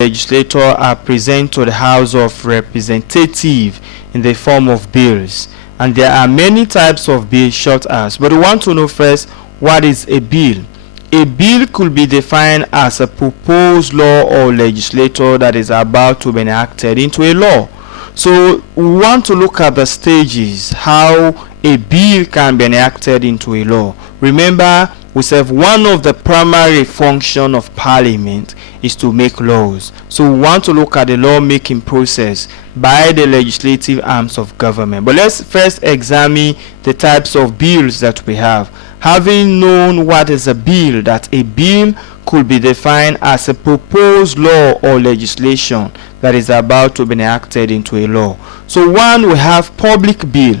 legislature are present to the House of Representatives in the form of bills. And there are many types of bills short as. But we want to know first, what is a bill? A bill could be defined as a proposed law or legislature that is about to be enacted into a law. So we want to look at the stages how a bill can be enacted into a law. Remember, we said one of the primary functions of Parliament is to make laws. So we want to look at the lawmaking process by the legislative arms of government. But let's first examine the types of bills that we have. Having known what is a bill, that a bill could be defined as a proposed law or legislation that is about to be enacted into a law. So one, we have public bill.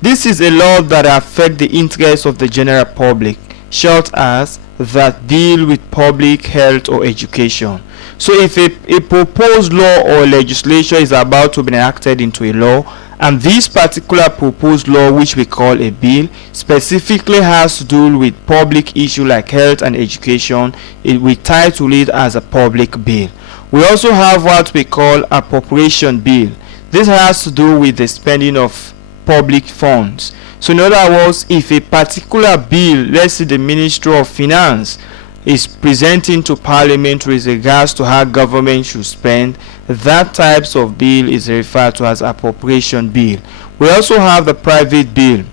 This is a law that affects the interests of the general public, short as that deal with public health or education. So if a proposed law or legislation is about to be enacted into a law, and this particular proposed law, which we call a bill, specifically has to do with public issue like health and education, we title it as a public bill. We also have what we call appropriation bill. This has to do with the spending of public funds. So in other words, if a particular bill, let's say the Ministry of Finance, is presenting to Parliament with regards to how government should spend, that types of bill is referred to as appropriation bill. We also have the private bill.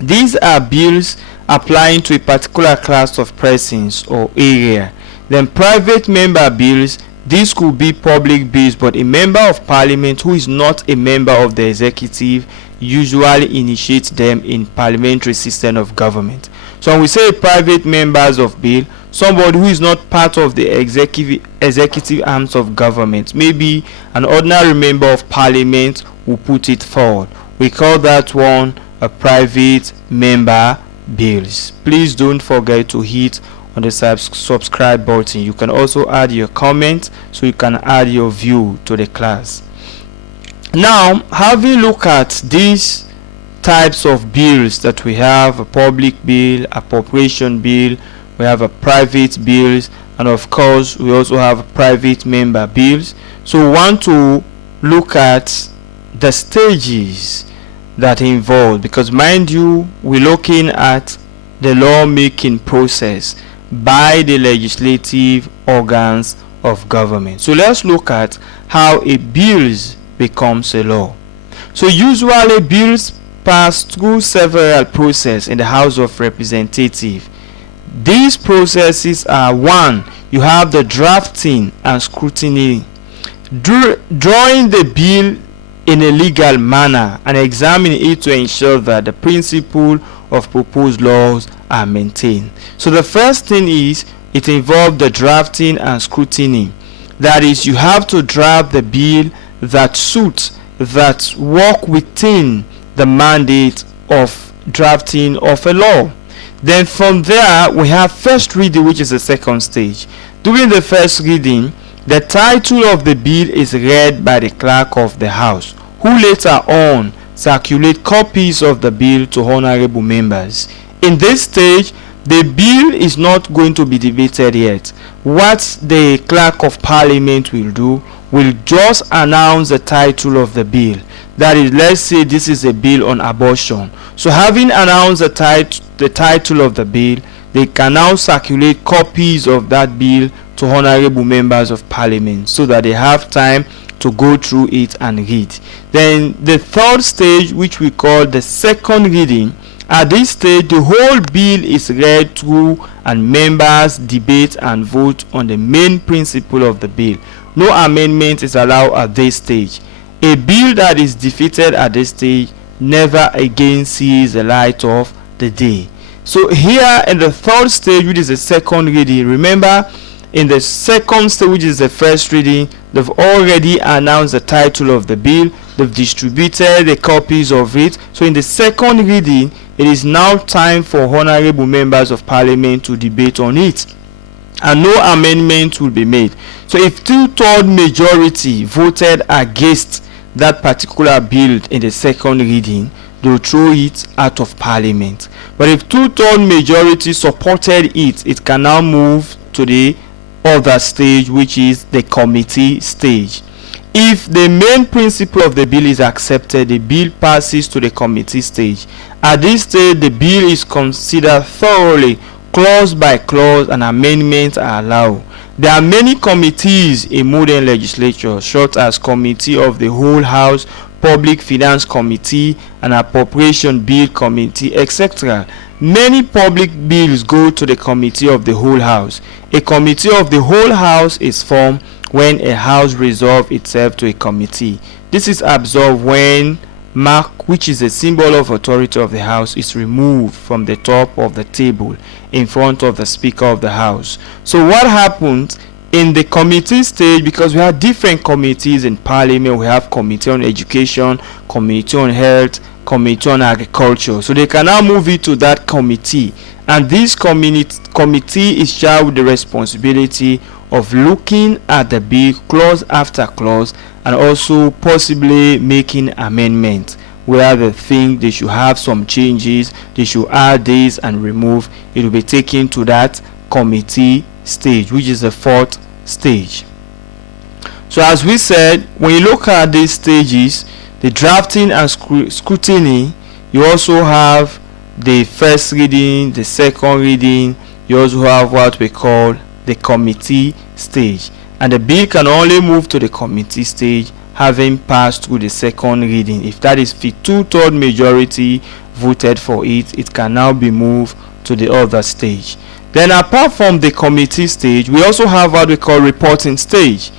These are bills applying to a particular class of persons or area. Then private member bills, these could be public bills, but a member of Parliament who is not a member of the executive usually initiates them in parliamentary system of government. So when we say private members of bill, somebody who is not part of the executive arms of government, maybe an ordinary member of Parliament, will put it forward. We call that one a private member bills. Please don't forget to hit on the subscribe button. You can also add your comment, so you can add your view to the class. Now, having looked at these types of bills that we have, a public bill, appropriation bill, we have a private bills, and of course we also have private member bills. So we want to look at the stages that involved, because mind you, we're looking at the lawmaking process by the legislative organs of government. So let's look at how a bills becomes a law. So usually bills pass through several processes in the House of Representatives. These processes are: one, you have the drafting and scrutiny, drawing the bill in a legal manner and examining it to ensure that the principle of proposed laws are maintained. So the first thing is, it involves the drafting and scrutiny. That is, you have to draft the bill that suits, that work within the mandate of drafting of a law. Then from there we have first reading, which is the second stage. During the first reading, the title of the bill is read by the clerk of the house, who later on circulate copies of the bill to honorable members. In this stage, the bill is not going to be debated yet. What the clerk of Parliament will do will just announce the title of the bill. That is, let's say this is a bill on abortion. So having announced the title of the bill, they can now circulate copies of that bill to honorable members of Parliament so that they have time to go through it and read. Then the third stage, which we call the second reading, at this stage the whole bill is read through and members debate and vote on the main principle of the bill. No amendment is allowed at this stage. A bill that is defeated at this stage never again sees the light of the day. So here in the third stage, which is the second reading, remember in the second stage, which is the first reading, they've already announced the title of the bill, they've distributed the copies of it. So in the second reading, it is now time for honorable members of Parliament to debate on it, and no amendment will be made. So if 2/3 majority voted against that particular bill in the second reading, they will throw it out of Parliament. But if 2/3 majority supported it, it can now move to the other stage, which is the committee stage. If the main principle of the bill is accepted, the bill passes to the committee stage. At this stage, the bill is considered thoroughly, clause by clause, and amendments are allowed. There are many committees in modern legislature, such as Committee of the Whole House, Public Finance Committee, and Appropriation Bill Committee, etc. Many public bills go to the Committee of the Whole House. A Committee of the Whole House is formed when a house resolves itself to a committee. This is absorbed when mark, which is a symbol of authority of the house, is removed from the top of the table in front of the Speaker of the House. So what happens in the committee stage, because we have different committees in Parliament, we have Committee on Education, Committee on Health, Committee on Agriculture. So they can now move it to that committee, and this committee is charged with the responsibility of looking at the bill clause after clause, and also possibly making amendments where they think they should have some changes, they should add this and remove. It will be taken to that committee stage, which is the fourth stage. So as we said, when you look at these stages, the drafting and scrutiny, you also have the first reading, the second reading, you also have what we call the committee stage, and the bill can only move to the committee stage having passed through the second reading. If that is the 2/3 majority voted for it, it can now be moved to the other stage. Then apart from the committee stage, we also have what we call reporting stage.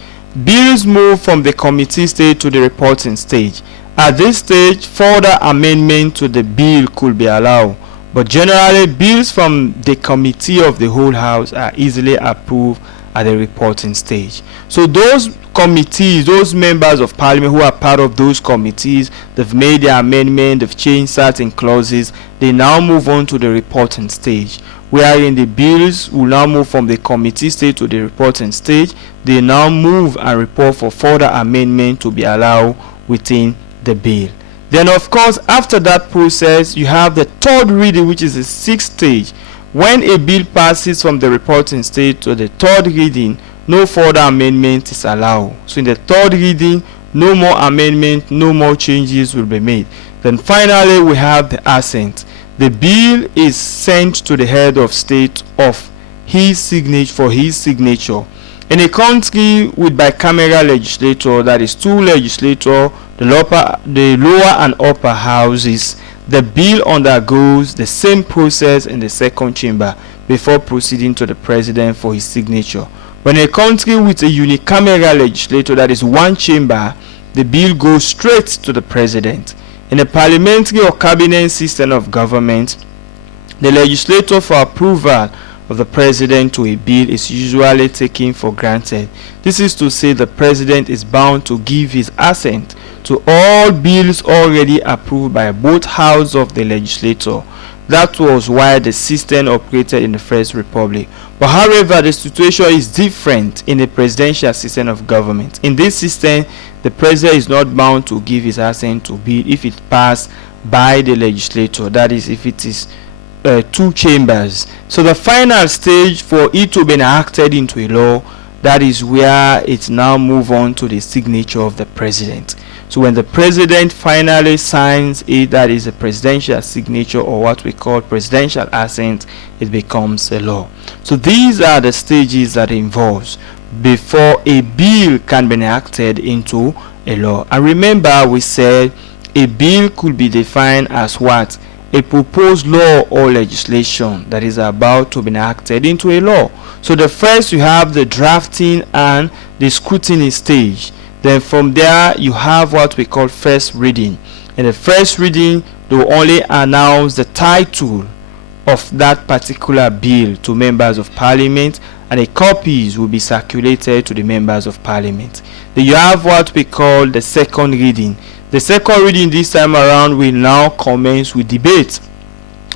Bills move from the committee stage to the reporting stage. At this stage, further amendment to the bill could be allowed, but generally bills from the Committee of the Whole House are easily approved at the reporting stage. So those committees, those members of Parliament who are part of those committees, they've made their amendment, they've changed certain clauses, they now move on to the reporting stage, wherein the bills will now move from the committee stage to the reporting stage. They now move and report for further amendment to be allowed within the bill. Then of course, after that process, you have the third reading, which is the sixth stage. When a bill passes from the reporting stage to the third reading, no further amendment is allowed. So in the third reading, no more amendment, no more changes will be made. Then finally, we have the assent. The bill is sent to the head of state of his signature for his signature. In a country with bicameral legislature, that is two legislators, the lower and upper houses, the bill undergoes the same process in the second chamber before proceeding to the president for his signature. When a country with a unicameral legislature, that is one chamber, the bill goes straight to the president. In a parliamentary or cabinet system of government, the legislature for approval of the president to a bill is usually taken for granted. This is to say, the president is bound to give his assent to all bills already approved by both houses of the legislature. That was why the system operated in the First Republic. But however, the situation is different in the presidential system of government. In this system, the president is not bound to give his assent to bill if it passed by the legislature, that is, if it is two chambers. So the final stage for it to be enacted into a law, that is where it now move on to the signature of the president. So when the president finally signs it, that is a presidential signature, or what we call presidential assent, it becomes a law. So these are the stages that it involves before a bill can be enacted into a law. And remember, we said a bill could be defined as what? A proposed law or legislation that is about to be enacted into a law. So the first, you have the drafting and the scrutiny stage. Then from there, you have what we call first reading. In the first reading, they will only announce the title of that particular bill to members of parliament, and the copies will be circulated to the members of parliament. Then you have what we call the second reading. The second reading this time around will now commence with debate.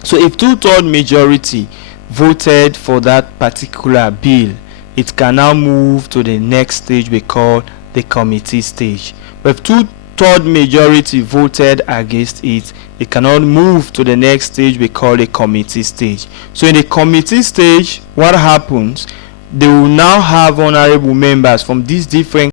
So if 2/3 majority voted for that particular bill, it can now move to the next stage we call the committee stage. But if 2/3 majority voted against it, it cannot move to the next stage we call the committee stage. So in the committee stage, what happens? they will now have honorable members from these different